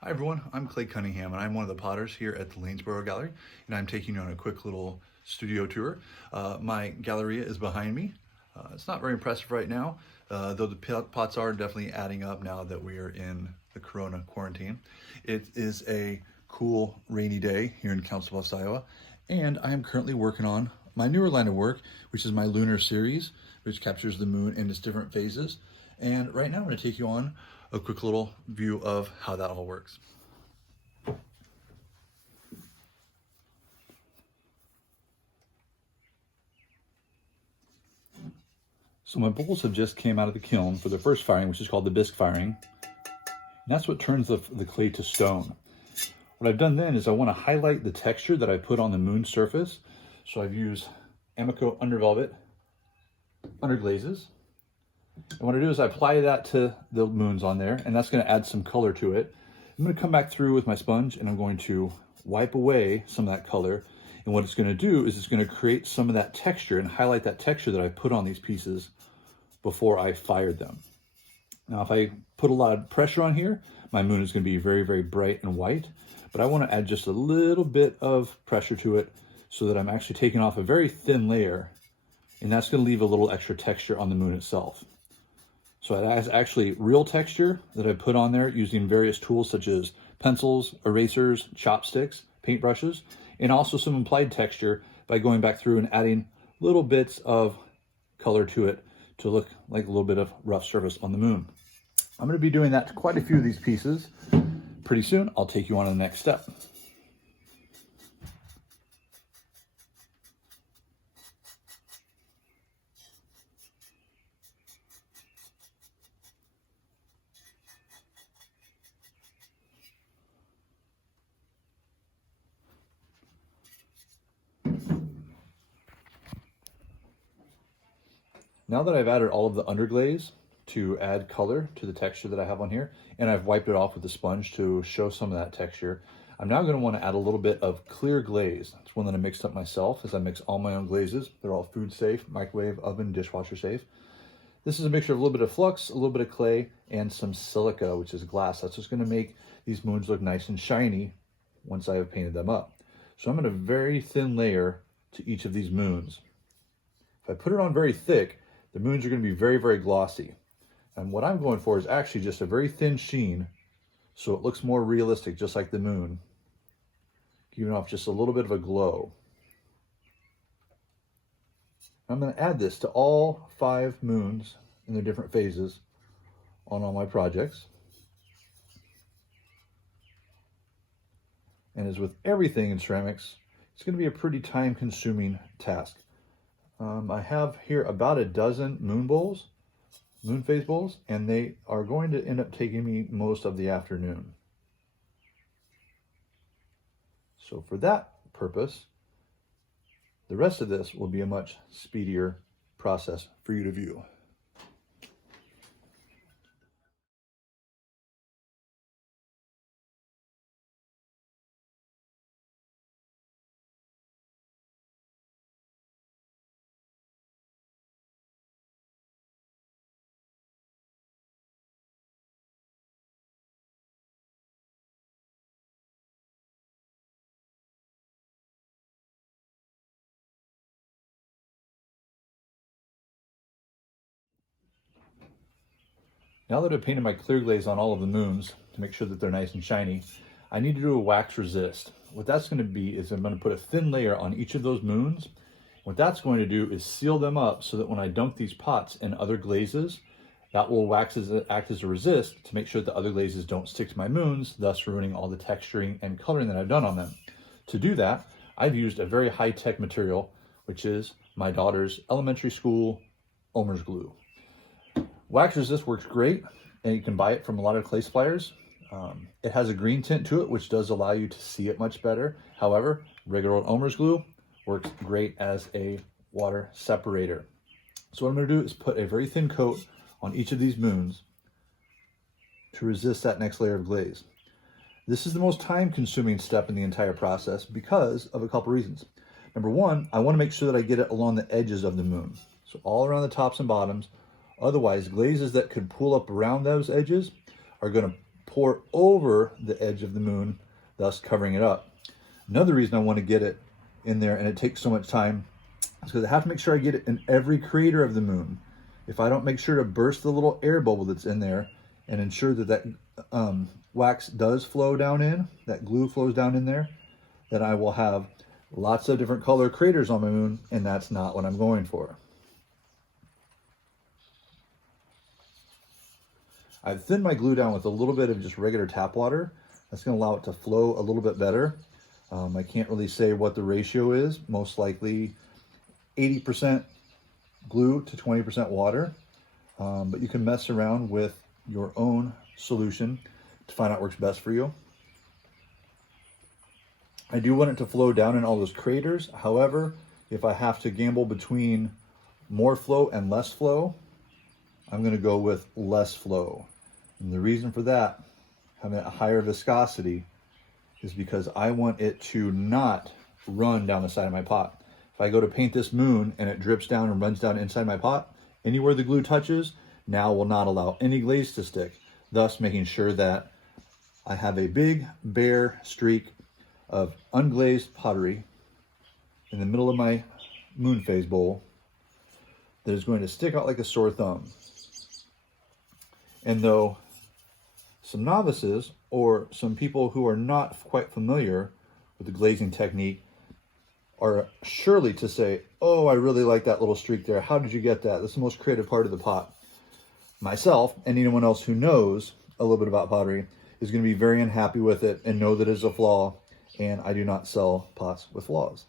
Hi everyone, I'm Clay Cunningham and I'm one of the potters here at the Lanesboro Gallery, and I'm taking you on a quick little studio tour. My Galleria is behind me. It's not very impressive right now, though the pots are definitely adding up now that we are in the Corona quarantine. It is a cool rainy day here in Council Bluffs, Iowa, and I am currently working on my newer line of work, which is my lunar series, which captures the moon in its different phases. And right now I'm going to take you on a quick little view of how that all works. So my bowls have just came out of the kiln for the first firing, which is called the bisque firing. And that's what turns the clay to stone. What I've done then is I want to highlight the texture that I put on the moon surface. So I've used Amico Under Velvet underglazes. And what I do is I apply that to the moons on there, and that's going to add some color to it. I'm going to come back through with my sponge and I'm going to wipe away some of that color. And what it's going to do is it's going to create some of that texture and highlight that texture that I put on these pieces before I fired them. Now, if I put a lot of pressure on here, my moon is going to be very, very bright and white, but I want to add just a little bit of pressure to it so that I'm actually taking off a very thin layer, and that's going to leave a little extra texture on the moon itself. So it has actually real texture that I put on there using various tools such as pencils, erasers, chopsticks, paintbrushes, and also some implied texture by going back through and adding little bits of color to it to look like a little bit of rough surface on the moon. I'm going to be doing that to quite a few of these pieces. Pretty soon, I'll take you on to the next step. Now that I've added all of the underglaze to add color to the texture that I have on here, and I've wiped it off with a sponge to show some of that texture, I'm now going to want to add a little bit of clear glaze. It's one that I mixed up myself, as I mix all my own glazes. They're all food safe, microwave, oven, dishwasher safe. This is a mixture of a little bit of flux, a little bit of clay, and some silica, which is glass. That's just going to make these moons look nice and shiny once I have painted them up. So I'm going to very thin layer to each of these moons. If I put it on very thick, the moons are going to be very, very glossy. And what I'm going for is actually just a very thin sheen, so it looks more realistic, just like the moon, giving off just a little bit of a glow. I'm going to add this to all 5 moons in their different phases on all my projects. And as with everything in ceramics, it's going to be a pretty time-consuming task. I have here about a dozen moon phase bowls, and they are going to end up taking me most of the afternoon. So for that purpose, the rest of this will be a much speedier process for you to view. Now that I've painted my clear glaze on all of the moons to make sure that they're nice and shiny, I need to do a wax resist. What that's going to be is I'm going to put a thin layer on each of those moons. What that's going to do is seal them up so that when I dunk these pots in other glazes, that will act as a resist to make sure that the other glazes don't stick to my moons, thus ruining all the texturing and coloring that I've done on them. To do that, I've used a very high-tech material, which is my daughter's elementary school Elmer's glue. Wax resist works great, and you can buy it from a lot of clay suppliers. It has a green tint to it, which does allow you to see it much better. However, regular old Elmer's glue works great as a water separator. So what I'm going to do is put a very thin coat on each of these moons to resist that next layer of glaze. This is the most time-consuming step in the entire process because of a couple reasons. Number one, I want to make sure that I get it along the edges of the moon. So all around the tops and bottoms. Otherwise, glazes that could pool up around those edges are going to pour over the edge of the moon, thus covering it up. Another reason I want to get it in there, and it takes so much time, is because I have to make sure I get it in every crater of the moon. If I don't make sure to burst the little air bubble that's in there and ensure that wax does flow down in, that glue flows down in there, then I will have lots of different color craters on my moon, and that's not what I'm going for. I've thinned my glue down with a little bit of just regular tap water. That's going to allow it to flow a little bit better. I can't really say what the ratio is, most likely 80% glue to 20% water, but you can mess around with your own solution to find out what works best for you. I do want it to flow down in all those craters. However, if I have to gamble between more flow and less flow, I'm going to go with less flow. And the reason for that, having a higher viscosity, is because I want it to not run down the side of my pot. If I go to paint this moon and it drips down and runs down inside my pot, anywhere the glue touches now will not allow any glaze to stick, thus making sure that I have a big bare streak of unglazed pottery in the middle of my moon phase bowl that is going to stick out like a sore thumb. And though some novices or some people who are not quite familiar with the glazing technique are surely to say, oh, I really like that little streak there. How did you get that? That's the most creative part of the pot. Myself and anyone else who knows a little bit about pottery is going to be very unhappy with it and know that it's a flaw, and I do not sell pots with flaws.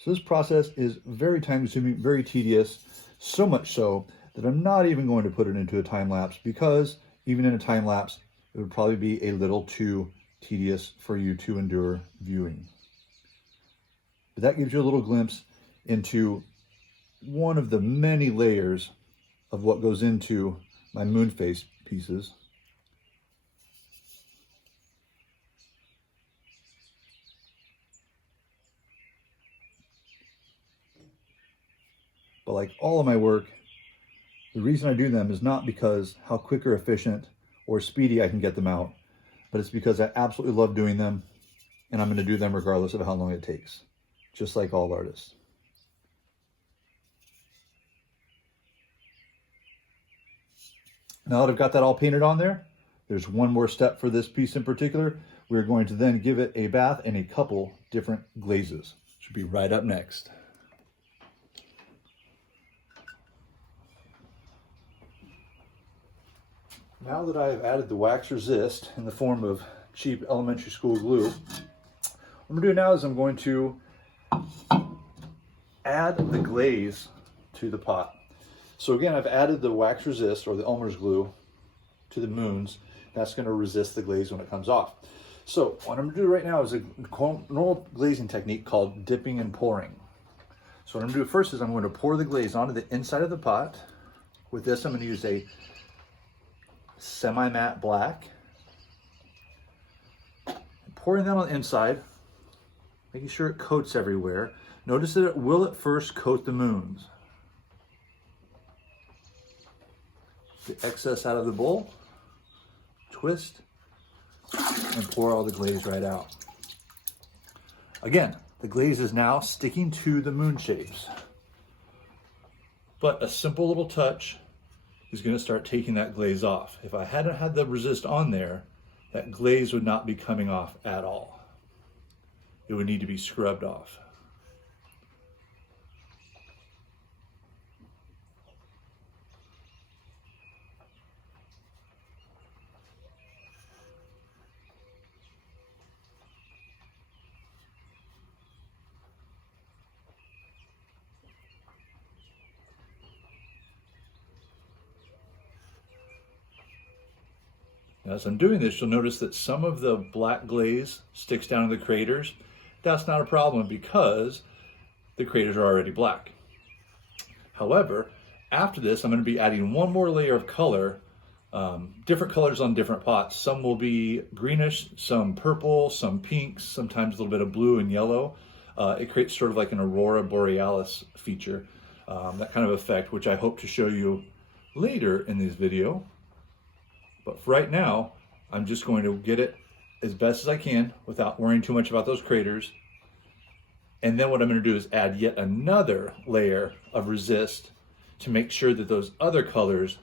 So this process is very time consuming, very tedious, so much so that I'm not even going to put it into a time lapse, because even in a time lapse, it would probably be a little too tedious for you to endure viewing. But that gives you a little glimpse into one of the many layers of what goes into my moon face pieces. But like all of my work, the reason I do them is not because how quick or efficient or speedy I can get them out, but it's because I absolutely love doing them, and I'm going to do them regardless of how long it takes, just like all artists. Now that I've got that all painted on there, there's one more step for this piece in particular. We're going to then give it a bath in a couple different glazes. Should be right up next. Now that I have added the wax resist in the form of cheap elementary school glue, what I'm going to do now is I'm going to add the glaze to the pot. So again, I've added the wax resist, or the Elmer's glue, to the moons. That's going to resist the glaze when it comes off. So what I'm going to do right now is a normal glazing technique called dipping and pouring. So what I'm going to do first is I'm going to pour the glaze onto the inside of the pot. With this, I'm going to use a semi-matte black. Pouring that on the inside, making sure it coats everywhere. Notice that it will at first coat the moons. Get excess out of the bowl, twist, and pour all the glaze right out. Again, the glaze is now sticking to the moon shapes, but a simple little touch is going to start taking that glaze off. If I hadn't had the resist on there, that glaze would not be coming off at all. It would need to be scrubbed off. Now, as I'm doing this, you'll notice that some of the black glaze sticks down in the craters. That's not a problem because the craters are already black. However, after this, I'm going to be adding one more layer of color Different colors on different pots. Some will be greenish, some purple, some pinks, sometimes a little bit of blue and yellow. It creates sort of like an aurora borealis feature, that kind of effect, which I hope to show you later in this video. But for right now, I'm just going to get it as best as I can without worrying too much about those craters. And then what I'm going to do is add yet another layer of resist to make sure that those other colors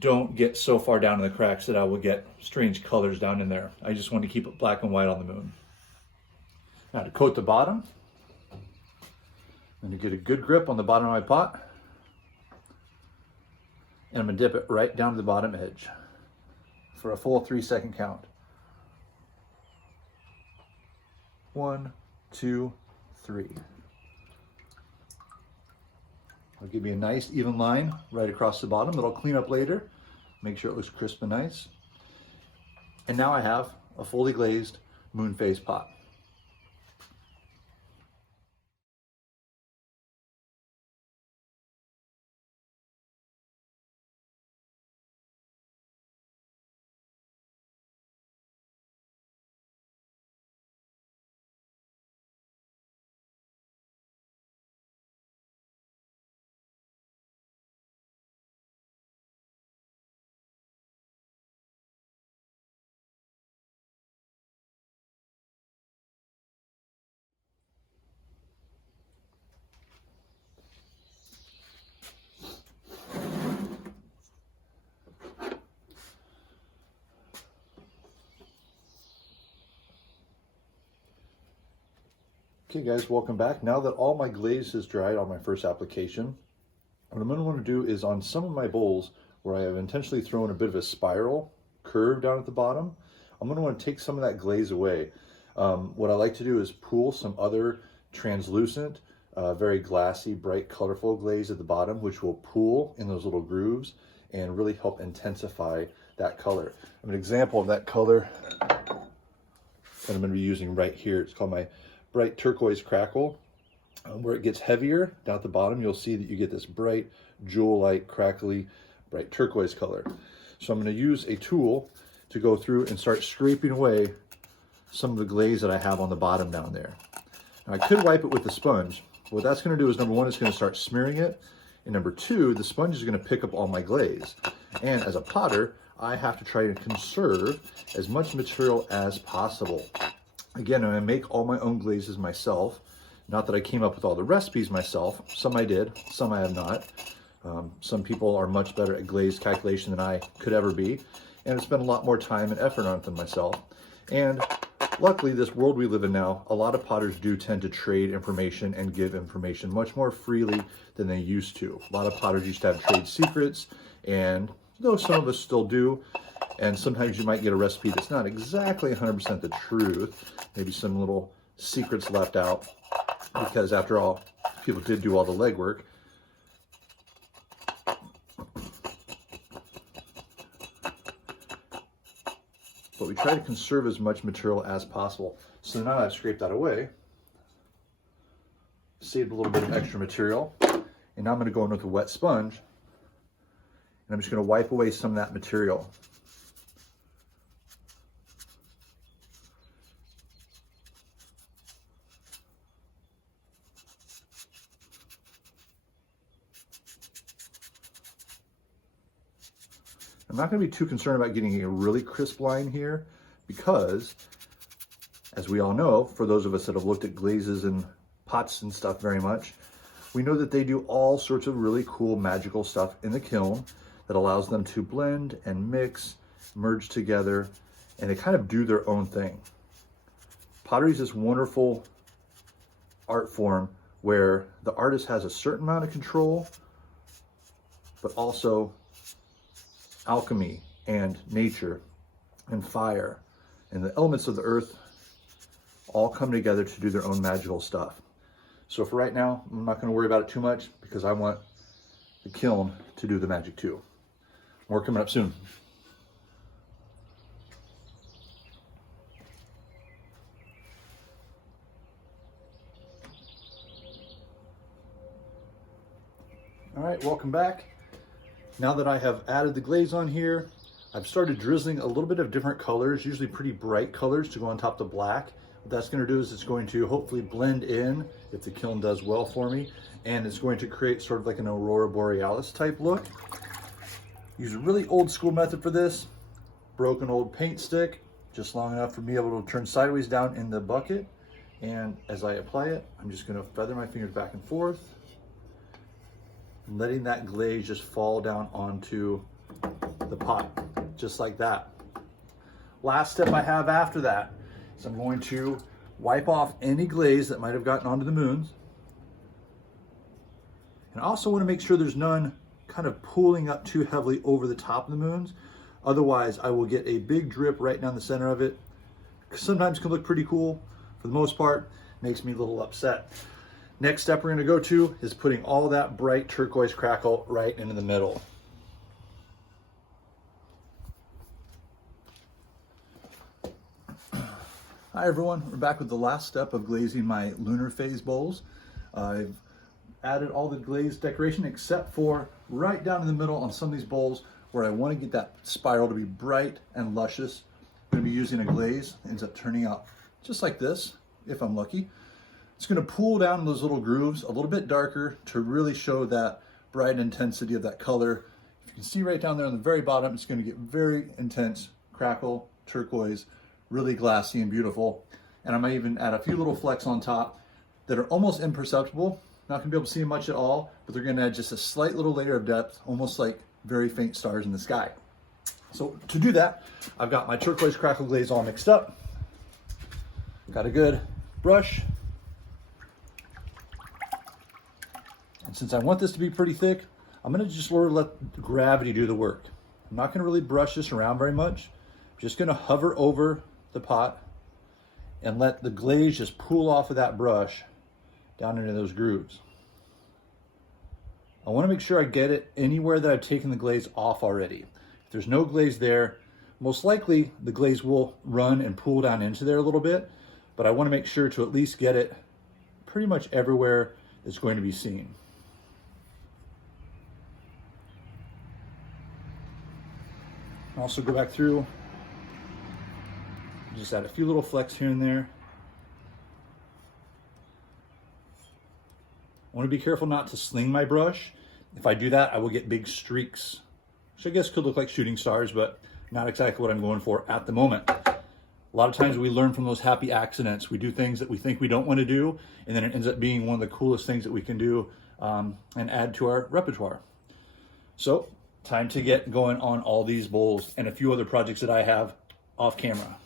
don't get so far down in the cracks that I will get strange colors down in there. I just want to keep it black and white on the moon. Now to coat the bottom, I'm going to get a good grip on the bottom of my pot, and I'm going to dip it right down to the bottom edge for a full 3-second count. 1, 2, 3. It'll give me a nice even line right across the bottom that I'll clean up later, make sure it looks crisp and nice. And now I have a fully glazed moon phase pot. Okay guys, welcome back. Now that all my glaze has dried on my first application, what I'm going to want to do is on some of my bowls where I have intentionally thrown a bit of a spiral curve down at the bottom, I'm going to want to take some of that glaze away. What I like to do is pool some other translucent, very glassy, bright, colorful glaze at the bottom, which will pool in those little grooves and really help intensify that color. An example of that color that I'm going to be using right here, it's called my bright turquoise crackle. Where it gets heavier down at the bottom, you'll see that you get this bright jewel-like, crackly, bright turquoise color. So I'm going to use a tool to go through and start scraping away some of the glaze that I have on the bottom down there. Now, I could wipe it with a sponge. What that's going to do is, number one, it's going to start smearing it, and number two, the sponge is going to pick up all my glaze. And as a potter, I have to try to conserve as much material as possible. Again, I make all my own glazes myself. Not that I came up with all the recipes myself. Some I did, some I have not. Some people are much better at glaze calculation than I could ever be, and I spend a lot more time and effort on it than myself. And luckily, this world we live in now, a lot of potters do tend to trade information and give information much more freely than they used to. A lot of potters used to have trade secrets, and though some of us still do, and sometimes you might get a recipe that's not exactly 100% the truth, maybe some little secrets left out, because after all, people did do all the legwork. But we try to conserve as much material as possible. So now I've scraped that away, saved a little bit of extra material, and now I'm going to go in with a wet sponge, and I'm just going to wipe away some of that material. I'm not going to be too concerned about getting a really crisp line here because, as we all know, for those of us that have looked at glazes and pots and stuff very much, we know that they do all sorts of really cool magical stuff in the kiln that allows them to blend and mix, merge together, and they kind of do their own thing. Pottery is this wonderful art form where the artist has a certain amount of control, but also alchemy and nature and fire and the elements of the earth all come together to do their own magical stuff. So for right now, I'm not going to worry about it too much because I want the kiln to do the magic too. More coming up soon. All right, welcome back. Now that I have added the glaze on here, I've started drizzling a little bit of different colors, usually pretty bright colors, to go on top of the black. What that's going to do is it's going to hopefully blend in if the kiln does well for me, and it's going to create sort of like an Aurora Borealis type look. Use a really old school method for this. Broken old paint stick, just long enough for me able to turn sideways down in the bucket. And as I apply it, I'm just going to feather my fingers back and forth, letting that glaze just fall down onto the pot, just like that. Last step I have after that is I'm going to wipe off any glaze that might have gotten onto the moons. And I also want to make sure there's none kind of pooling up too heavily over the top of the moons. Otherwise, I will get a big drip right down the center of it. Sometimes can look pretty cool. For the most part, makes me a little upset. Next step we're going to go to is putting all that bright turquoise crackle right into the middle. Hi everyone, we're back with the last step of glazing my lunar phase bowls. I've added all the glazed decoration except for right down in the middle on some of these bowls where I want to get that spiral to be bright and luscious. I'm going to be using a glaze that ends up turning out just like this, if I'm lucky. It's going to pool down in those little grooves a little bit darker to really show that bright intensity of that color. If you can see right down there on the very bottom, it's going to get very intense crackle, turquoise, really glassy and beautiful. And I might even add a few little flecks on top that are almost imperceptible. Not going to be able to see much at all, but they're going to add just a slight little layer of depth, almost like very faint stars in the sky. So to do that, I've got my turquoise crackle glaze all mixed up. Got a good brush. And since I want this to be pretty thick, I'm going to just sort of let gravity do the work. I'm not going to really brush this around very much. I'm just going to hover over the pot and let the glaze just pool off of that brush down into those grooves. I want to make sure I get it anywhere that I've taken the glaze off already. If there's no glaze there, most likely the glaze will run and pool down into there a little bit, but I want to make sure to at least get it pretty much everywhere it's going to be seen. Also go back through, just add a few little flecks here and there. I want to be careful not to sling my brush. If I do that, I will get big streaks, which I guess could look like shooting stars, but not exactly what I'm going for at the moment. A lot of times we learn from those happy accidents. We do things that we think we don't want to do, and then it ends up being one of the coolest things that we can do and add to our repertoire. So, time to get going on all these bowls and a few other projects that I have off camera.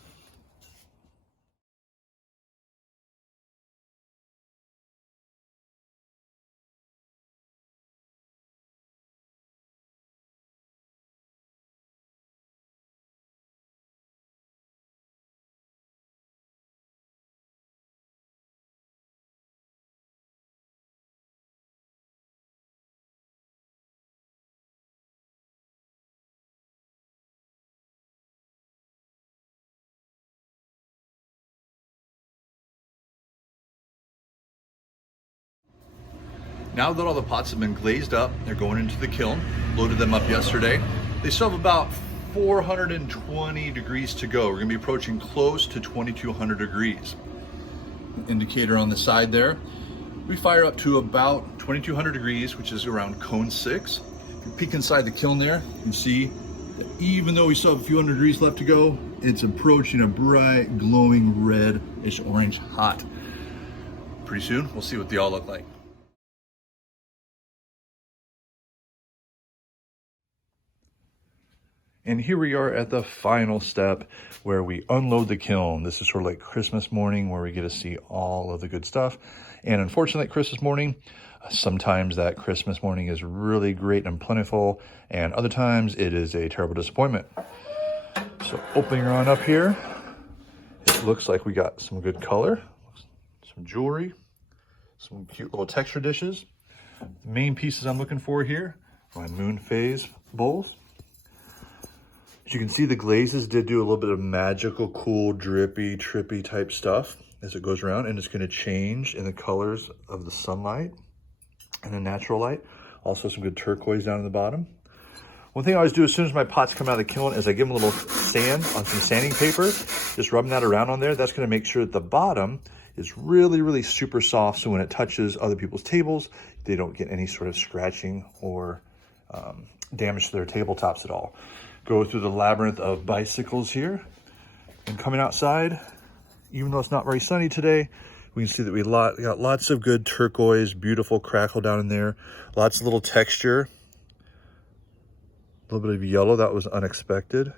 Now that all the pots have been glazed up, they're going into the kiln. Loaded them up yesterday. They still have about 420 degrees to go. We're gonna be approaching close to 2200 degrees. Indicator on the side there. We fire up to about 2200 degrees, which is around cone 6. If you peek inside the kiln there, you can see that even though we still have a few hundred degrees left to go, it's approaching a bright, glowing red-ish orange hot. Pretty soon, we'll see what they all look like. And here we are at the final step where we unload the kiln. This is sort of like Christmas morning where we get to see all of the good stuff. And unfortunately, Christmas morning, sometimes that Christmas morning is really great and plentiful, and other times it is a terrible disappointment. So opening her on up here, it looks like we got some good color, some jewelry, some cute little texture dishes. The main pieces I'm looking for here, my moon phase bowls. As you can see, the glazes did do a little bit of magical, cool, drippy, trippy type stuff as it goes around, and it's going to change in the colors of the sunlight and the natural light. Also some good turquoise down at the bottom. One thing I always do as soon as my pots come out of the kiln is I give them a little sand on some sanding paper, just rubbing that around on there. That's going to make sure that the bottom is really, really super soft, so when it touches other people's tables, they don't get any sort of scratching or damage to their tabletops at all. Go through the labyrinth of bicycles here, and coming outside, even though it's not very sunny today, we can see that we got lots of good turquoise, beautiful crackle down in there, lots of little texture. A little bit of yellow, that was unexpected.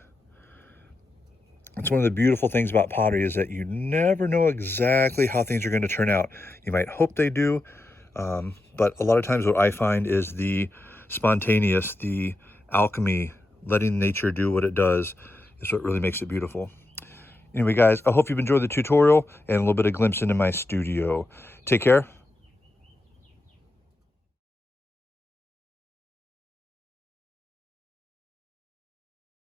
It's one of the beautiful things about pottery is that you never know exactly how things are going to turn out. You might hope they do, but a lot of times what I find is the spontaneous, the alchemy, letting nature do what it does is what really makes it beautiful. Anyway, guys, I hope you've enjoyed the tutorial and a little bit of glimpse into my studio. Take care.